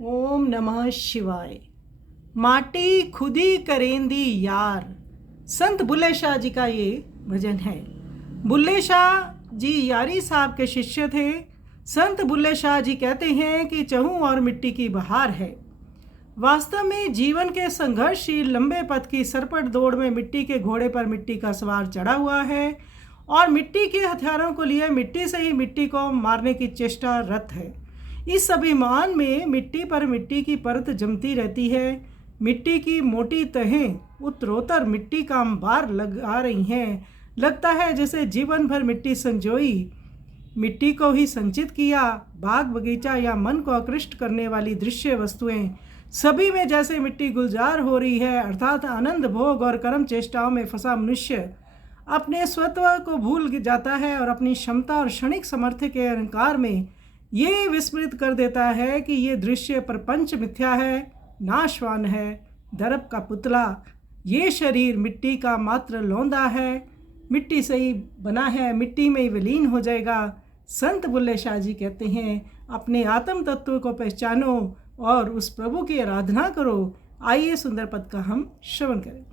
ओम नमः शिवाय। माटी खुदी करेंदी यार, संत बुल्ले शाह जी का ये भजन है। बुल्ले शाह जी यारी साहब के शिष्य थे। संत बुल्ले शाह जी कहते हैं कि चहूँ और मिट्टी की बहार है। वास्तव में जीवन के संघर्षशील लंबे पथ की सरपट दौड़ में मिट्टी के घोड़े पर मिट्टी का सवार चढ़ा हुआ है और मिट्टी के हथियारों को लिए मिट्टी से ही मिट्टी को मारने की चेष्टा रत है। इस अभिमान में मिट्टी पर मिट्टी की परत जमती रहती है। मिट्टी की मोटी तहें उत्तरोत्तर मिट्टी का अंबार लगा रही हैं। लगता है जैसे जीवन भर मिट्टी संजोई, मिट्टी को ही संचित किया। बाग बगीचा या मन को आकृष्ट करने वाली दृश्य वस्तुएं सभी में जैसे मिट्टी गुलजार हो रही है। अर्थात आनंद भोग और कर्म चेष्टाओं में फंसा मनुष्य अपने स्वत्व को भूल जाता है और अपनी क्षमता और क्षणिक सामर्थ्य के अहंकार में ये विस्मृत कर देता है कि ये दृश्य प्रपंच मिथ्या है, नाशवान है, दर्प का पुतला। ये शरीर मिट्टी का मात्र लौंदा है, मिट्टी से ही बना है, मिट्टी में ही विलीन हो जाएगा। संत बुल्ले शाह जी कहते हैं, अपने आत्म तत्व को पहचानो और उस प्रभु की आराधना करो। आइए सुंदर पद का हम श्रवण करें।